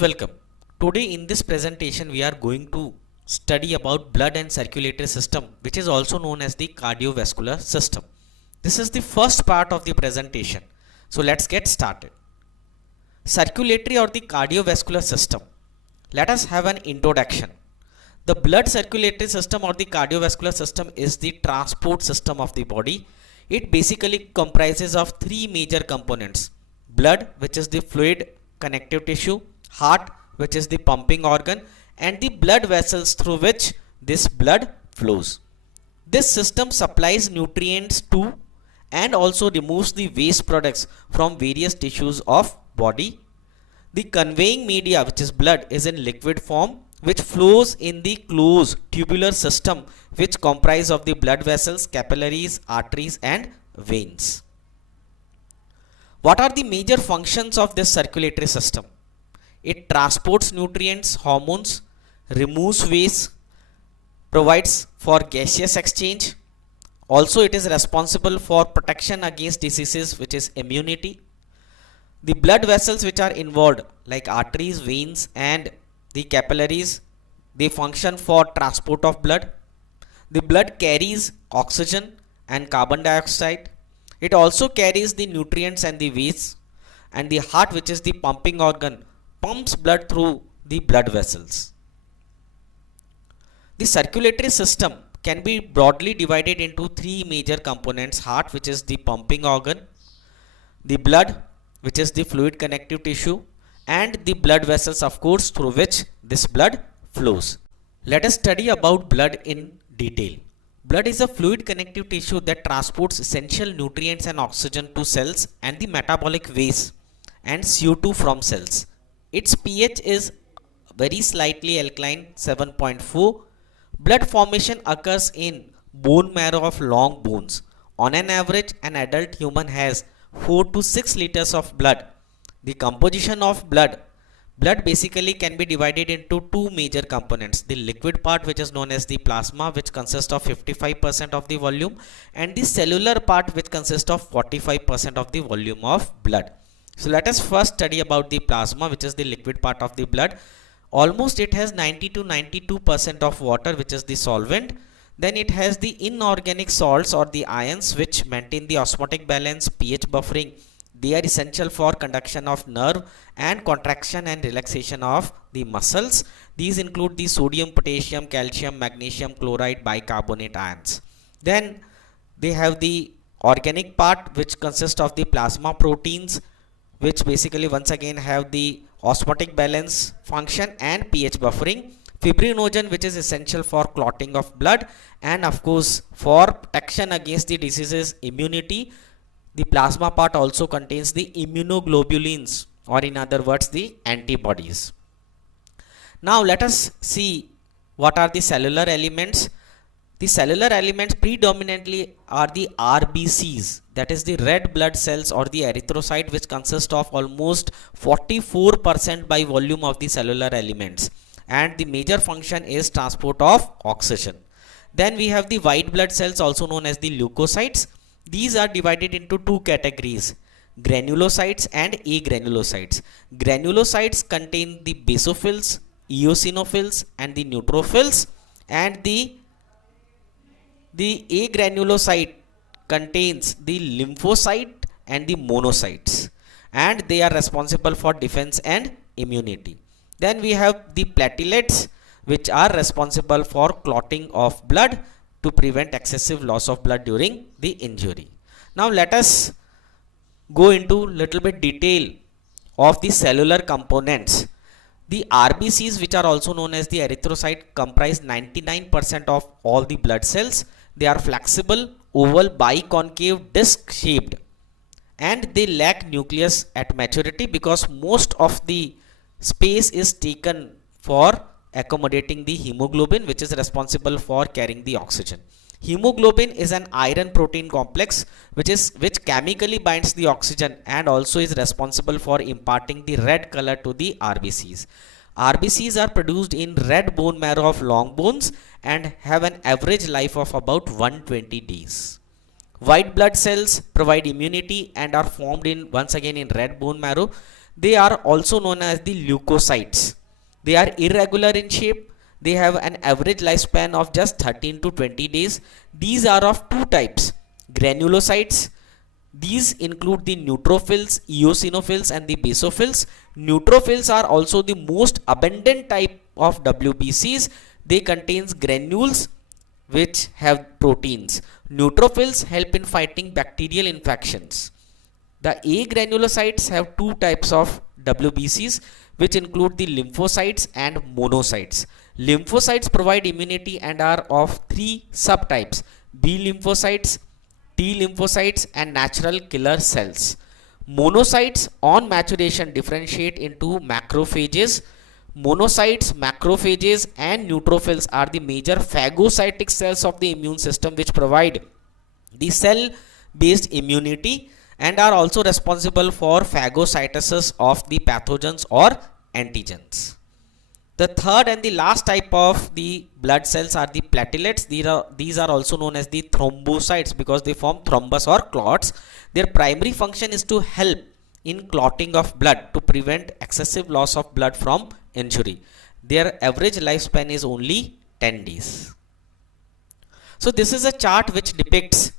welcome. Today in this presentation we are going to study about blood and circulatory system, which is also known as the cardiovascular system. This is the first part of the presentation. So let's get started. Circulatory or the cardiovascular system. Let us have an introduction. The blood circulatory system or the cardiovascular system is the transport system of the body. It basically comprises of three major components: blood, which is the fluid connective tissue; heart, which is the pumping organ; and the blood vessels through which this blood flows. This system supplies nutrients to and also removes the waste products from various tissues of body. The conveying media, which is blood, is in liquid form, which flows in the closed tubular system, which comprise of the blood vessels, capillaries, arteries and veins. What are the major functions of this circulatory system? It transports nutrients, hormones, removes waste, provides for gaseous exchange. Also, it is responsible for protection against diseases, which is immunity. The blood vessels which are involved, like arteries, veins and the capillaries, they function for transport of blood. The blood carries oxygen and carbon dioxide. It also carries the nutrients and the waste. And the heart, which is the pumping organ, pumps blood through the blood vessels. The circulatory system can be broadly divided into three major components: heart, which is the pumping organ; the blood, which is the fluid connective tissue; and the blood vessels, of course, through which this blood flows. Let us study about blood in detail. Blood is a fluid connective tissue that transports essential nutrients and oxygen to cells and the metabolic waste and CO2 from cells. Its pH is very slightly alkaline, 7.4. Blood formation occurs in bone marrow of long bones. On an average, an adult human has 4 to 6 liters of blood. The composition of blood basically can be divided into two major components: the liquid part, which is known as the plasma, which consists of 55% of the volume, and the cellular part, which consists of 45% of the volume of blood. So let us first study about the plasma, which is the liquid part of the blood. Almost it has 90 to 92% of water, which is the solvent. Then it has the inorganic salts or the ions, which maintain the osmotic balance, pH buffering. They are essential for conduction of nerve and contraction and relaxation of the muscles. These include the sodium, potassium, calcium, magnesium, chloride, bicarbonate ions. Then they have the organic part, which consists of the plasma proteins, which basically once again have the osmotic balance function and pH buffering. Fibrinogen, which is essential for clotting of blood and of course for protection against the diseases, immunity. The plasma part also contains the immunoglobulins, or in other words the antibodies. Now let us see what are the cellular elements. The cellular elements predominantly are the RBCs, that is the red blood cells or the erythrocyte, which consist of almost 44% by volume of the cellular elements, and the major function is transport of oxygen. Then we have the white blood cells, also known as the leukocytes. These are divided into two categories: granulocytes and agranulocytes. Granulocytes contain the basophils, eosinophils and the neutrophils, and the agranulocyte contains the lymphocyte and the monocytes, and they are responsible for defense and immunity. Then we have the platelets, which are responsible for clotting of blood to prevent excessive loss of blood during the injury. Now let us go into little bit detail of the cellular components. The RBCs, which are also known as the erythrocyte, comprise 99% of all the blood cells. They are flexible, oval, biconcave, disc shaped, and they lack nucleus at maturity because most of the space is taken for accommodating the hemoglobin, which is responsible for carrying the oxygen. Hemoglobin is an iron protein complex which chemically binds the oxygen and also is responsible for imparting the red color to the RBCs. RBCs are produced in red bone marrow of long bones and have an average life of about 120 days. White blood cells provide immunity and are formed in once again in red bone marrow. They are also known as the leukocytes. They are irregular in shape. They have an average lifespan of just 13 to 20 days. These are of two types: granulocytes. These include the neutrophils, eosinophils, and the basophils. Neutrophils are also the most abundant type of WBCs. They contains granules which have proteins. Neutrophils help in fighting bacterial infections. The A granulocytes have two types of WBCs, which include the lymphocytes and monocytes. Lymphocytes provide immunity and are of three subtypes: B lymphocytes, T lymphocytes, and natural killer cells. Monocytes on maturation differentiate into macrophages. Monocytes, macrophages, and neutrophils are the major phagocytic cells of the immune system, which provide the cell based immunity and are also responsible for phagocytosis of the pathogens or antigens. The third and the last type of the blood cells are the platelets. These are also known as the thrombocytes because they form thrombus or clots. Their primary function is to help in clotting of blood to prevent excessive loss of blood from injury. Their average lifespan is only 10 days. So this is a chart which depicts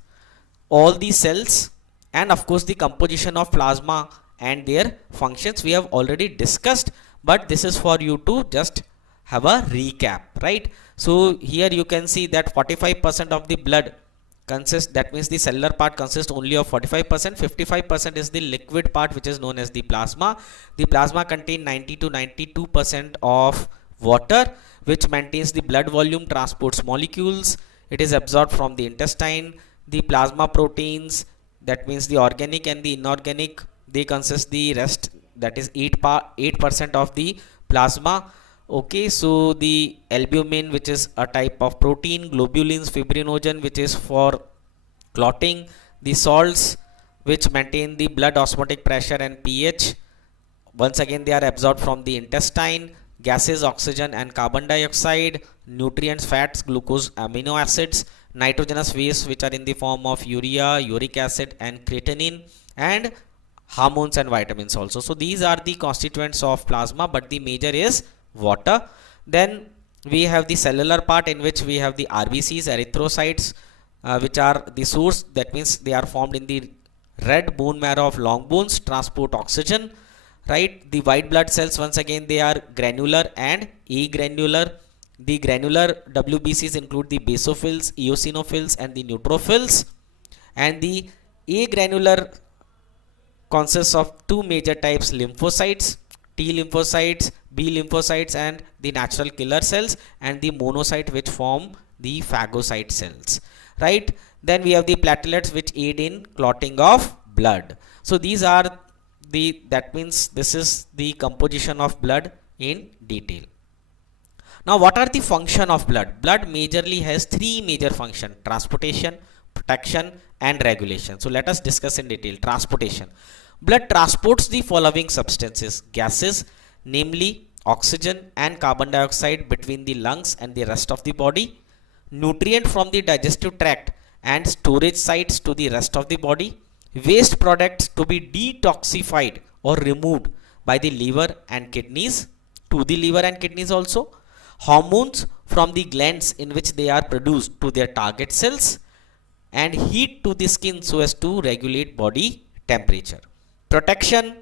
all the cells and of course the composition of plasma and their functions we have already discussed, but this is for you to just have a recap, right? So here you can see that 45% of the blood consists, that means the cellular part consists only of 45%. 55% is the liquid part, which is known as the plasma. The plasma contains 90 to 92% of water, which maintains the blood volume, transports molecules. It is absorbed from the intestine. The plasma proteins, that means the organic and the inorganic, they consist the rest, that is 8% of the plasma. Okay, so the albumin, which is a type of protein, globulins, fibrinogen, which is for clotting, the salts which maintain the blood osmotic pressure and pH, once again they are absorbed from the intestine, gases, oxygen and carbon dioxide, nutrients, fats, glucose, amino acids, nitrogenous waste which are in the form of urea, uric acid and creatinine, and hormones and vitamins also. So these are the constituents of plasma, but the major is water. Then we have the cellular part, in which we have the RBCs, erythrocytes, which are the source, that means they are formed in the red bone marrow of long bones, transport oxygen, right? The white blood cells, once again they are granular and agranular. The granular WBCs include the basophils, eosinophils and the neutrophils, and the agranular consists of two major types: lymphocytes, T lymphocytes, B lymphocytes and the natural killer cells, and the monocyte which form the phagocyte cells, right? Then we have the platelets which aid in clotting of blood. So these are the, that means this is the composition of blood in detail. Now what are the function of blood? Blood majorly has three major functions: transportation, protection and regulation. So let us discuss in detail. Transportation. Blood transports the following substances: gases, namely oxygen and carbon dioxide, between the lungs and the rest of the body; nutrient from the digestive tract and storage sites to the rest of the body; waste products to be detoxified or removed by the liver and kidneys, to the liver and kidneys also; hormones from the glands in which they are produced to their target cells; and heat to the skin so as to regulate body temperature. Protection.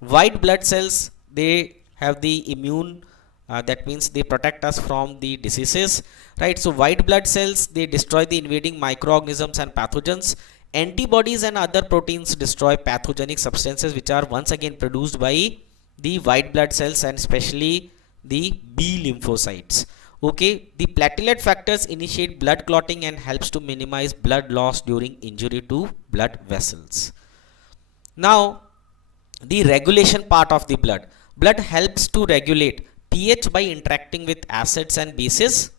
White blood cells, they have the immune, that means they protect us from the diseases, right? So white blood cells, they destroy the invading microorganisms and pathogens. Antibodies and other proteins destroy pathogenic substances which are once again produced by the white blood cells and especially the B lymphocytes. Okay, the platelet factors initiate blood clotting and helps to minimize blood loss during injury to blood vessels. Now the regulation part of the blood. Blood helps to regulate pH by interacting with acids and bases;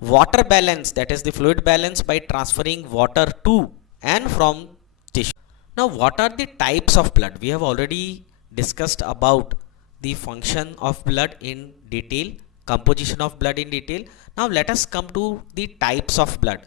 water balance, that is the fluid balance, by transferring water to and from tissue. Now what are the types of blood? We have already discussed about the function of blood in detail, composition of blood in detail. Now let us come to the types of blood.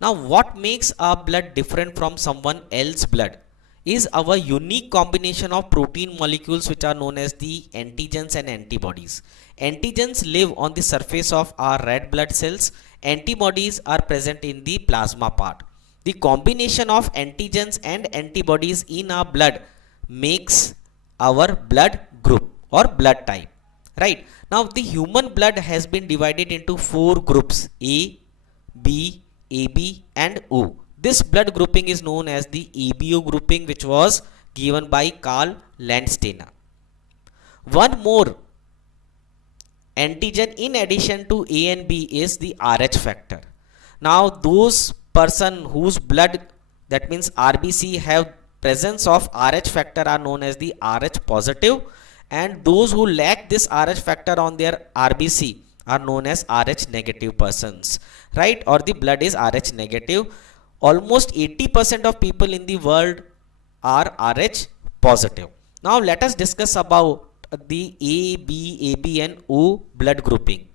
Now what makes our blood different from someone else's blood? is our unique combination of protein molecules which are known as the antigens and antibodies. Antigens live on the surface of our red blood cells. Antibodies are present in the plasma part. The combination of antigens and antibodies in our blood makes our blood group or blood type. Right. Now the human blood has been divided into 4 groups: A, B, AB and O. This blood grouping is known as the ABO grouping, which was given by Karl Landsteiner. One more antigen in addition to A and B is the Rh factor. Now those person whose blood, that means RBC, have presence of Rh factor are known as the Rh positive, and those who lack this Rh factor on their RBC are known as Rh negative persons, right? Or the blood is Rh negative. Almost 80% of people in the world are Rh positive. Now let us discuss about the A, B, AB and O blood grouping.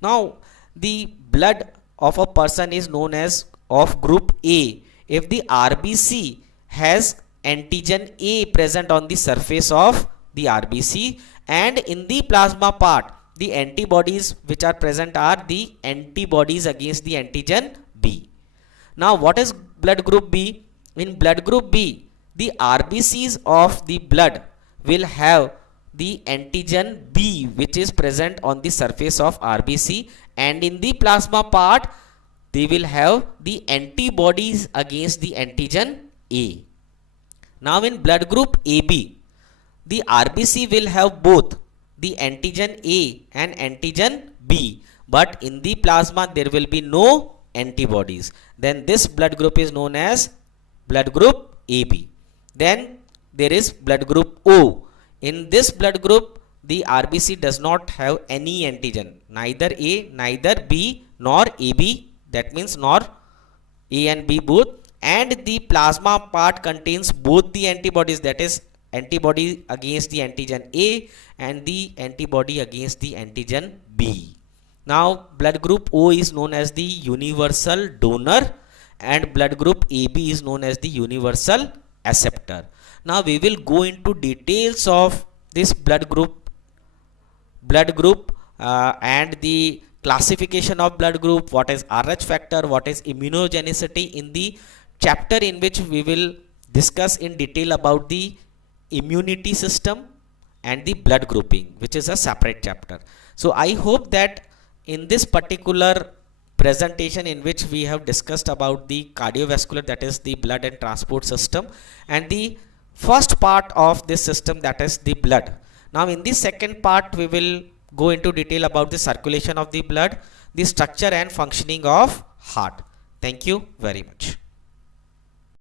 Now the blood of a person is known as of group A if the RBC has antigen A present on the surface of the RBC, and in the plasma part the antibodies which are present are the antibodies against the antigen B. Now what is blood group B? In blood group B, the RBCs of the blood will have the antigen B which is present on the surface of RBC, and in the plasma part they will have the antibodies against the antigen A. Now in blood group AB, the RBC will have both the antigen A and antigen B, but in the plasma there will be no antibodies. Then this blood group is known as blood group AB. Then there is blood group O. In this blood group the RBC does not have any antigen, neither A, neither B nor AB, that means nor A and B both, and the plasma part contains both the antibodies, that is antibody against the antigen A and the antibody against the antigen B. Now blood group O is known as the universal donor and blood group AB is known as the universal acceptor. Now we will go into details of this blood group and the classification of blood group, what is Rh factor, what is immunogenicity, in the chapter in which we will discuss in detail about the immunity system and the blood grouping, which is a separate chapter. So I hope that in this particular presentation in which we have discussed about the cardiovascular, that is the blood and transport system, and the first part of this system, that is the blood. Now in the second part we will go into detail about the circulation of the blood, the structure and functioning of heart. Thank you very much.